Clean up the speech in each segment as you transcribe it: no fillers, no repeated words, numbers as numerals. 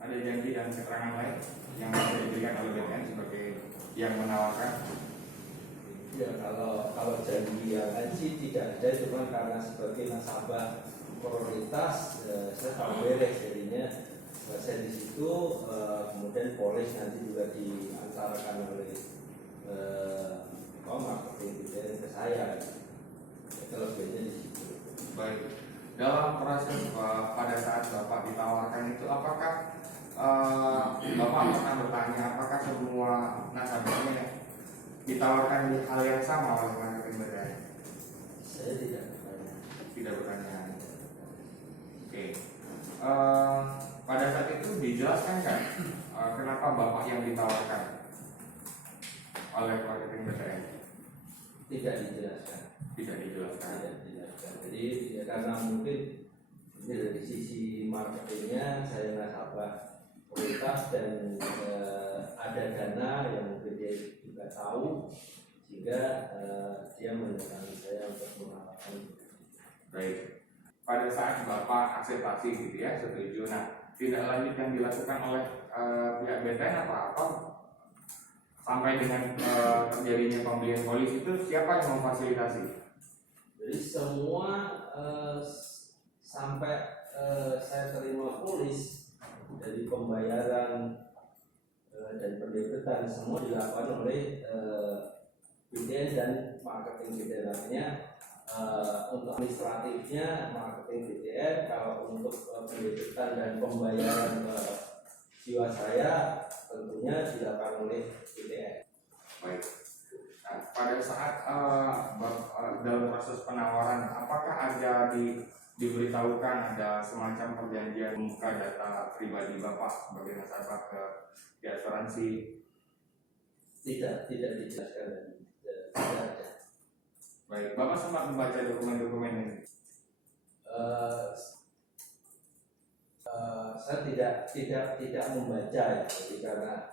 ada janji dan keterangan lain yang bisa diberikan oleh BTN sebagai yang menawarkan? Ya, kalau janji yang lain sih tidak ada, cuma karena sebagai nasabah prioritas saya tahu beres jadinya saya di situ, kemudian polis nanti juga diantarakan oleh marketing BTN ke saya. Kalau bedanya di situ. Baik. Dalam proses pada saat Bapak ditawarkan itu, apakah Bapak pernah bertanya apakah semua nasabahnya ditawarkan hal yang sama oleh marketing BTN? Saya tidak bertanya. Tidak bertanya. Oke. Pada saat itu dijelaskan kan kenapa Bapak yang ditawarkan oleh marketing BTN? Tidak dijelaskan. Tidak dijelaskan. Tidak dijelaskan. Jadi ya karena mungkin ini dari sisi marketingnya saya nasabah prioritas dan ada dana yang mungkin dia juga tahu, sehingga dia mendatangi saya untuk melakukan. Baik. Pada saat Bapak akseptasi gitu ya, setuju. Nah, tindak lanjut yang dilakukan oleh pihak BTN apa sampai dengan terjadinya pembelian polis itu siapa yang memfasilitasi? Jadi semua sampai saya terima polis dari pembayaran dan pendebitan semua dilakukan oleh BTN dan marketing BTN. Artinya untuk administratifnya marketing BTN, kalau untuk pendebitan dan pembayaran jiwa saya tentunya dilakukan oleh BTN. Baik. Nah, pada saat dalam proses penawaran, apakah ada diberitahukan ada semacam perjanjian membuka data pribadi Bapak sebagai nasabah ke asuransi? Tidak dijelaskan dan tidak ada. Baik, Bapak sempat membaca dokumen-dokumen ini? Saya tidak membaca ya, jadi karena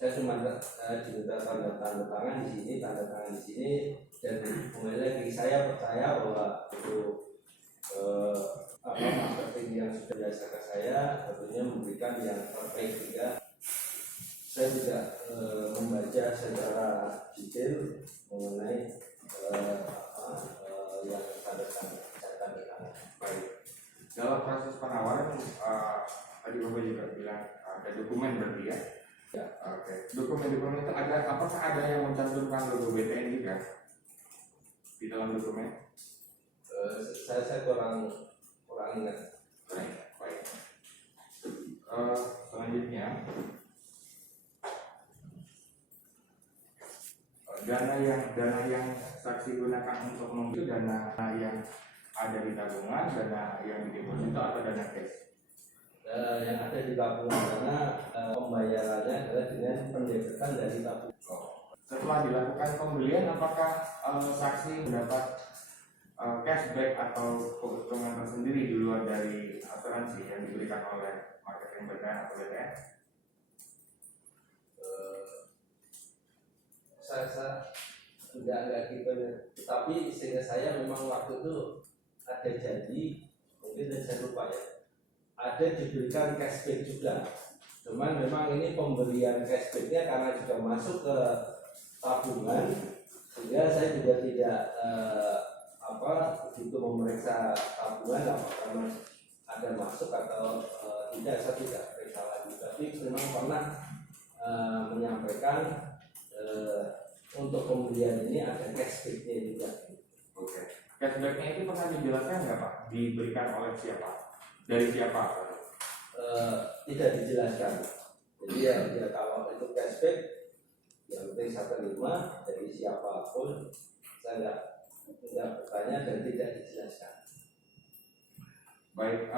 saya cuma diminta tanda tangan di sini, tanda tangan di sini, dan kembali lagi saya percaya bahwa itu marketing yang sudah biasa ke saya tentunya memberikan yang terbaik. Juga saya tidak membaca secara detail mengenai yang tanda tangan. Baik. Dalam proses penawaran tadi Bapak juga bilang ada dokumen berarti ya? Ya. Oke. Dokumen-dokumen itu apakah ada yang mencantumkan logo BTN juga di dalam dokumen? Saya kurang ingat. Baik. Selanjutnya dana yang saksi gunakan untuk membeli dana yang ada di tabungan, dana yang di deposito atau dana cash? Yang ada di tabungan dana pembayarannya adalah dengan pendebitan dari tabungan. Setelah dilakukan pembelian, apakah saksi mendapat cashback atau keuntungan tersendiri di luar dari asuransi yang diberikan oleh marketing BTN atau BTN? Saya enggak gitu, tapi sehingga saya memang waktu itu ada janji, mungkin saya lupa ya, ada diberikan cashback juga. Cuman memang ini pemberian cashbacknya karena juga masuk ke tabungan, sehingga saya juga tidak begitu memeriksa tabungan apakah ada masuk atau tidak. Saya tidak periksa lagi, tapi memang pernah menyampaikan untuk pembelian ini ada cashbacknya juga. Oke. Cashbacknya itu pernah dijelaskan nggak Pak? Diberikan oleh siapa? Dari siapa? Tidak dijelaskan. Jadi ya kalau itu cashback, yang penting saya terima dari siapapun, saya tidak bertanya dan tidak dijelaskan. Baik,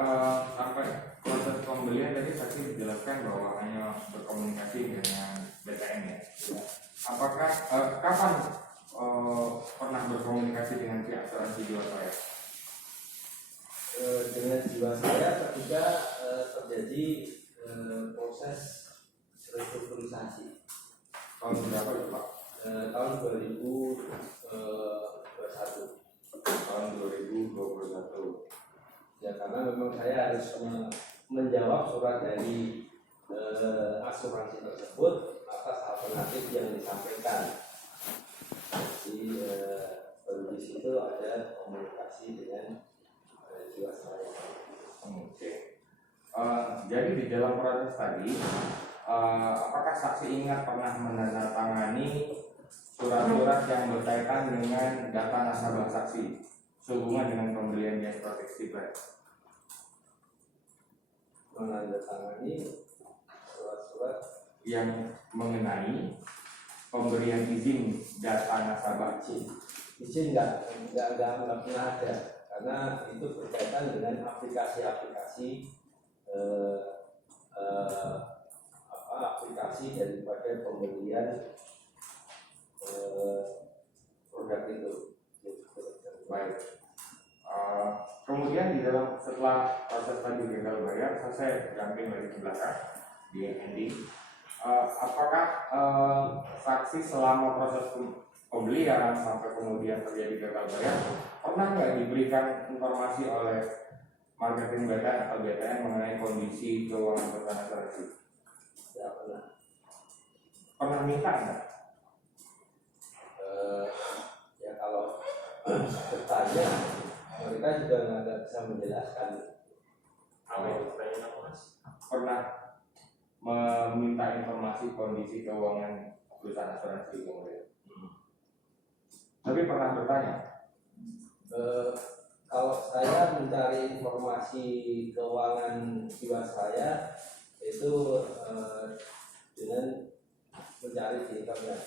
sampai proses pembelian tadi saksi dijelaskan bahwa hanya berkomunikasi dengan BTN ya. Apakah kapan pernah berkomunikasi dengan pihak asuransi Jiwasraya? Dengan Jiwasraya ketika terjadi proses restrukturisasi. Tahun berapa itu Pak? Tahun 2021. Tahun 2021. Ya karena memang saya harus menjawab surat dari asuransi tersebut atas alternatif yang disampaikan. Jadi baru di situ ada komunikasi dengan Jiwasraya. Oke. Jadi di dalam proses tadi, apakah saksi ingat pernah menandatangani surat-surat yang berkaitan dengan data nasabah saksi sehubungan dengan pembelian gas proteksi plat? Menandatangani surat-surat yang mengenai pemberian izin data nasabah. izin nggak pernah ada, karena itu berkaitan dengan aplikasi-aplikasi aplikasi daripada pembelian produk itu. Baik. Kemudian di dalam setelah proses tadi gagal bayar, saya damping lagi ke belakang di ending. Apakah saksi selama proses pembelian sampai kemudian terjadi gagal bayar pernah nggak diberikan informasi oleh marketing BTN atau BTN mengenai kondisi keuangan perusahaan asuransi? Tidak pernah. Pernah minta nggak? Ya kalau bertanya, mereka juga nggak bisa menjelaskan. Apa itu pertanyaan Mas? Pernah meminta informasi kondisi keuangan perusahaan asuransi kemudian? Tapi pernah bertanya? Kalau saya mencari informasi keuangan Jiwasraya itu dengan mencari di internet.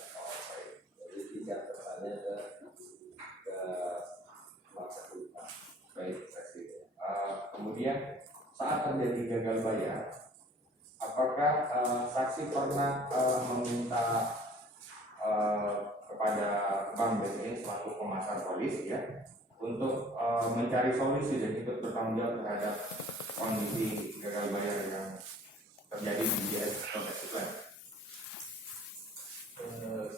Jadi tidak bertanya ke marketing. Baik, saksi. Kemudian saat terjadi gagal bayar, apakah saksi pernah meminta kepada Bank BNI selaku pemasar polis ya untuk mencari solusi dan ikut bertanggung jawab terhadap kondisi gagal bayar yang terjadi di GS Proteksi Plan?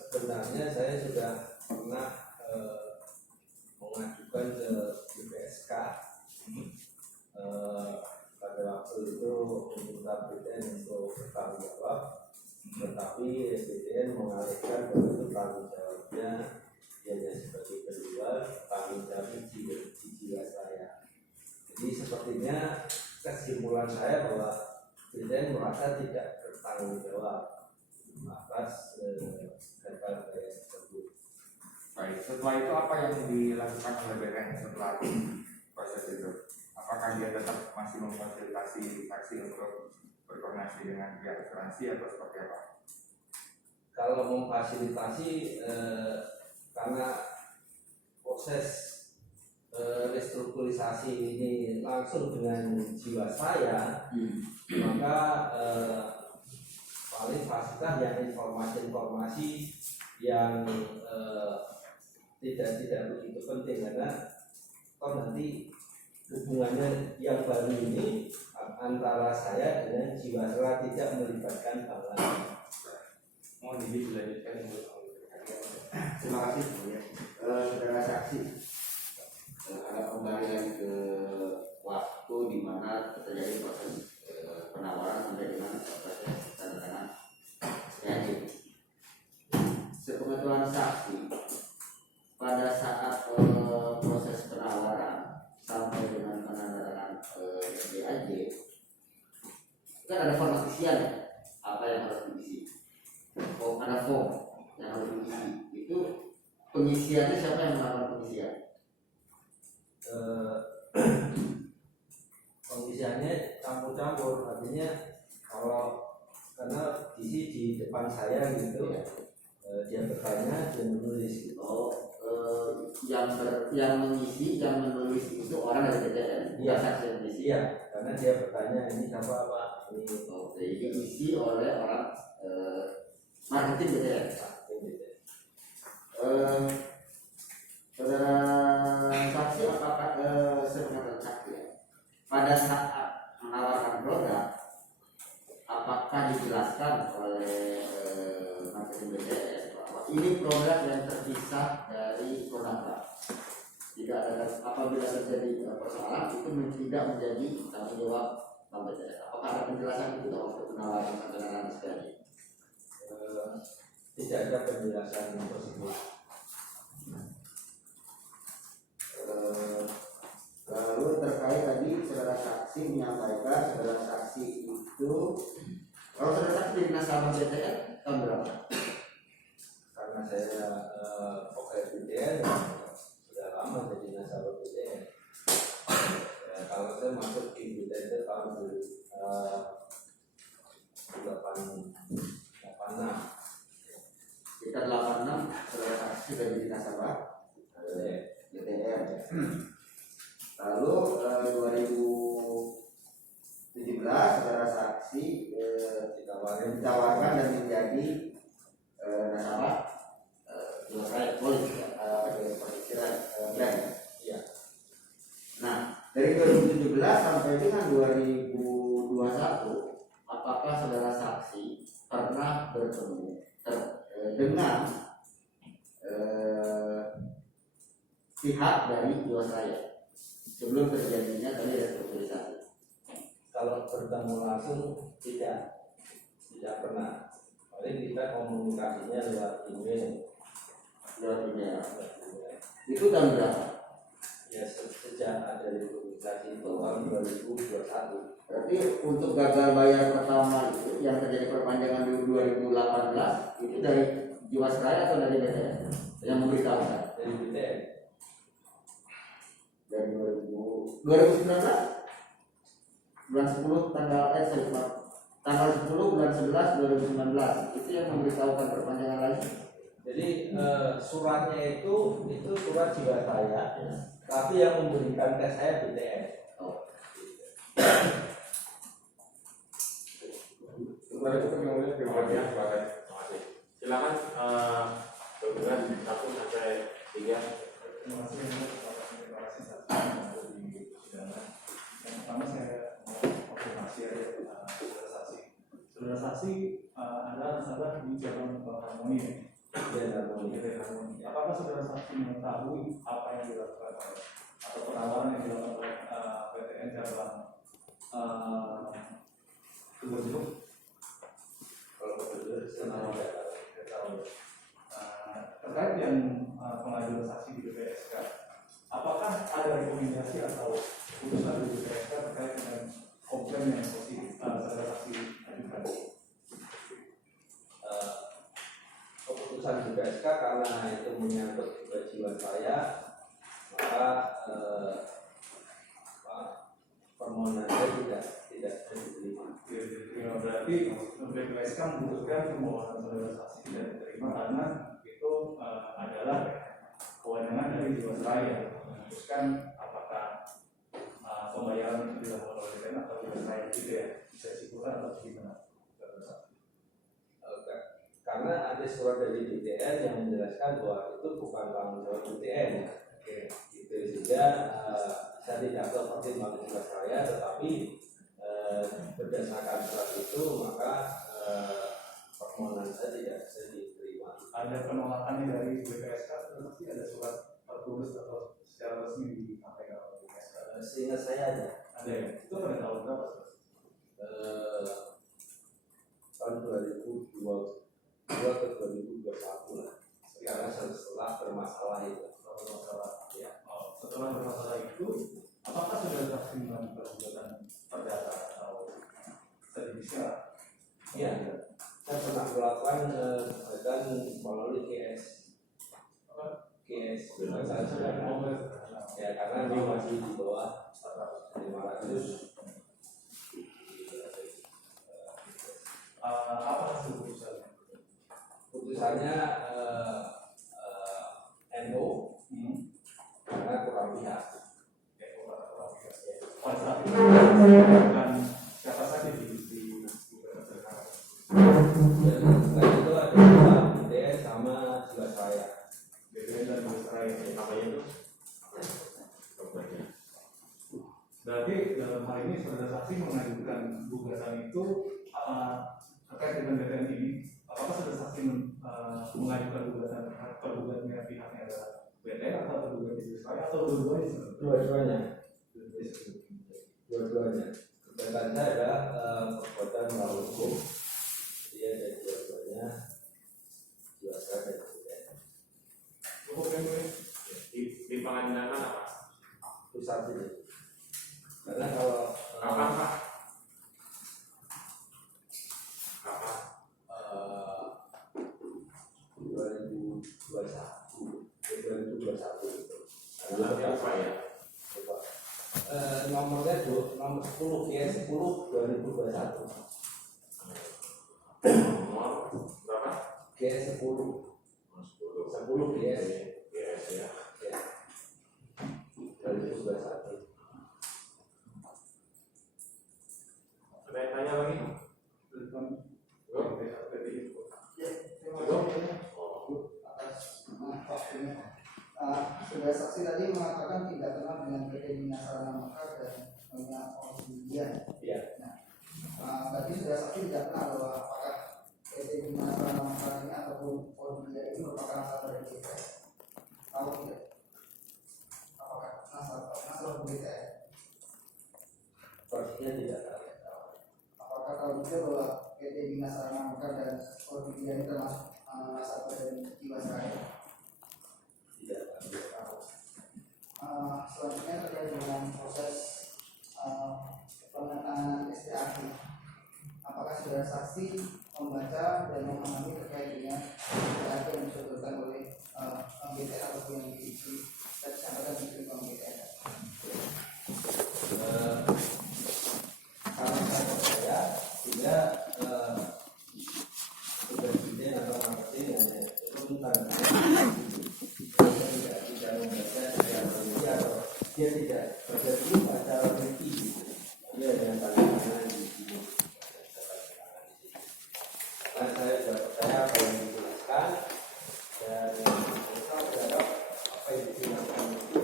Sebenarnya saya sudah pernah mengajukan ke BPSK pada waktu itu meminta BTN untuk bertanggung jawab, tetapi BTN mengalihkan bahwa itu tanggung jawabnya hanya sebagai penjual, tanggung jawab di Jiwasraya. Jadi sepertinya kesimpulan saya bahwa BTN merasa tidak bertanggung jawab atas gagal bayar tersebut. Baik, setelah itu apa yang dilakukan oleh BTN setelah proses itu? Apakah dia tetap masih memfasilitasi saksi untuk berkoordinasi dengan pihak asuransi atau seperti apa? Kalau memfasilitasi karena proses restrukturisasi ini langsung dengan Jiwasraya, maka paling fasilitas yang informasi-informasi yang tidak begitu penting, karena nanti hubungannya yang baru ini antara saya dengan Jiwasraya tidak melibatkan bank lain. Mohon izin dilanjutkan untuk Terima kasih ya. Saudara saksi, ada kembali lagi ke waktu di mana terjadi proses penawaran sampai dengan proses tanda tangan SPAD. Sepengetahuan saksi, pada saat proses penawaran sampai dengan penandatangan SPAD, kan ada format isian ya, apa yang harus diisi. Oh, ada form yang harus diisi. Itu pengisiannya siapa yang melakukan pengisian? Pengisiannya campur-campur, artinya kalau karena isi di depan saya gitu ya, dia bertanya dan menulis gitu. Oh, yang mengisi, yang menulis itu orang dari BTN, Iya. saksi yang mengisi. Iya, karena dia bertanya ini siapa Pak? Ini Oke, diisi oleh orang marketing BTN. Saudara saksi, apakah sepengetahuan saksi ya, pada saat menawarkan produk, apakah dijelaskan oleh marketing BTN bahwa ini produk yang terpisah dari produk A? Tidak ada, apabila terjadi persoalan itu tidak menjadi tanggung jawab Bang BTN? Apakah ada penjelasan itu waktu penawaran keterangan sekali? Tidak ada penjelasan tersebut. Lalu terkait tadi saudara saksi menyampaikan saudara saksi itu, kalau saudara saksi jadi nasabah BTN tahun berapa? Karena saya pakai BTN sudah lama jadi nasabah BTN. Kalau saya masuk di BTN itu tahun 86. Sekitar 86 saudara saksi sudah jadi nasabah BTN. Lalu 2017 saudara saksi ditawarkan dan menjadi nasabah Jiwasraya Polis persikiran brand. Iya. Nah, dari 2017 sampai dengan 2021, apakah saudara saksi pernah bertemu dengan pihak dari Jiwasraya sebelum terjadinya tadi restrukturisasi? Kalau bertemu langsung tidak pernah. Paling kita komunikasinya lewat email. Lewat email. Itu tahun berapa? Ya sejak ada restrukturisasi itu tahun 2021. Berarti untuk gagal bayar pertama itu yang terjadi perpanjangan di 2018 itu dari Jiwasraya atau dari BTN yang memberitahukan? Dari BTN. Dari 2019 bulan 10 tanggal 10 bulan 11 2019 itu yang memberitahukan perpanjangan lagi. Jadi suratnya itu surat Jiwasraya, tapi yang memberikan ke saya BTN. Sebenarnya itu kami mulai terima kasih kepada terima kasih. Silakan berhubungan 1 sampai 3. Terima kasih saksi di persidangan. Yang pertama saya mau konfirmasi saudara saksi. Saudara saksi adalah nasabah di Jalan Harmoni. Apakah saudara saksi mengetahui apa yang dilakukan atau penawaran yang dilakukan oleh BTN dalam Gubernur? Kalau betul saya tahu. Terkait yang pengajuan saksi di BPSK, apakah ada rekomendasi atau putusan di BPSK terkait dengan komplain yang positif saudara saksi ajukan? Keputusan BPSK karena itu menyangkut Jiwasraya, maka permohonannya tidak diterima. Berarti BPSK memutuskan permohonan saudara saksi tidak diterima karena itu adalah kewenangan dari Jiwasraya memutuskan apakah pembayaran itu dilakukan oleh BPN atau Jiwasraya gitu ya, bisa disimpulkan atau gimana? Karena ada surat dari BTN yang menjelaskan bahwa itu bukan tanggung jawab BTN. Itu sehingga saya tidak tahu pertimbangan Jiwasraya, tetapi berdasarkan surat itu maka permohonan saya tidak bisa diterima. Ada penolakannya dari BPSK atau pasti ada surat tertulis atau secara resmi disampaikan oleh BPSK? Seingat saya ada. Ada ya? Itu pada tahun berapa? Tahun 2022 ke 2021 lah. Sekarang setelah bermasalah itu. Setelah bermasalah itu, apakah sudah saksi melakukan gugatan perdata atau sedemikian? Iya. Saya pernah melakukan gugatan melalui KS. Ya karena ini masih di bawah 500. Apa hasil putusannya? Putusannya NO karena kurang pihak. Pada saat itu bukan siapa saja di Dan itu ada BTN sama Jiwasraya. BPN dan Jiwasraya namanya itu. Berarti dalam hal ini saudara saksi mengajukan gugatan itu terkait dengan BPN ini. Apakah saudara saksi mengajukan gugatan tergugatnya pihaknya adalah BPN atau tergugat Jiwasraya atau dua-duanya? Dua-duanya. tindakannya adalah perbuatan melawan hukum. Dia ada dua-duanya jiwasraya dan pidana. Di pengadilan mana Pak? Pusat ini. Karena kalau Kapan Pak? Kapan? 2021 Bulan apa ya? nomornya nomor 10 ya 10 2021 Nomor berapa? G10 10 GS Yes ya. 2021. Ada yang tanya lagi? Saudara saksi tadi mengatakan tidak kenal dengan PT Bina Sarana Mekar dan Nyonya Auxilia. Iya. Tadi saudara saksi tidak kenal bahwa apakah PT Bina Sarana Mekar ini ataupun Auxilia ini merupakan nasabah dari BTS. Tahu tidak? Apakah nasabah BTS? Persisnya tidak tahu. Apakah tahu juga bahwa PT Bina Sarana Mekar dan Auxilia ini termasuk nasabah dari Jiwasraya? Tidak tahu. Selanjutnya terkait dengan proses penandatanganan SPAK, apakah saudara saksi membaca dan memahami terkait dengan SPAK yang disodorkan oleh BTN ataupun yang disampaikan di BTN? Kalau saya tidak presiden atau marketing hanya itu tentang tidak membaca secara teliti atau dia tidak baca dulu baca teliti dia yang tanda tangan di sini. Karena saya sudah percaya apa yang dituliskan dan saya berharap apa yang dituliskan itu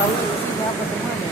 Tahu siapa temannya?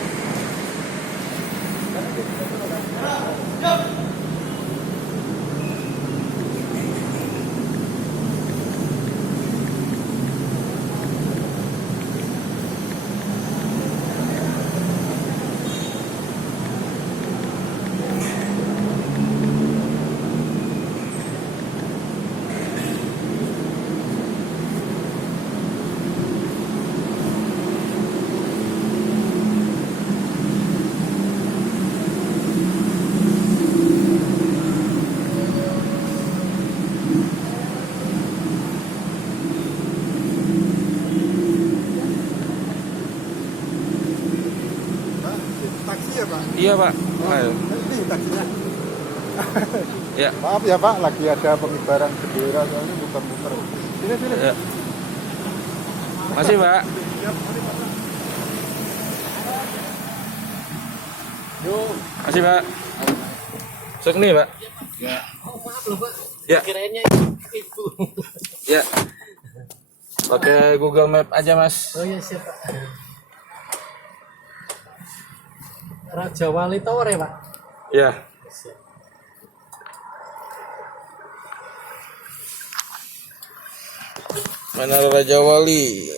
Iya Pak. Ayo. Ya. Maaf ya Pak, lagi ada pengibaran bendera soalnya muter-muter. Sini. Ya. Masih Pak. Masih Pak. Sok nih Pak. Ya. Maaf loh Pak. Ya. Kirainnya ibu. Ya. Pakai Google Map aja Mas. Oh iya siap Pak. Raja Wali Tower ya Pak? Ya. Mana Raja Wali?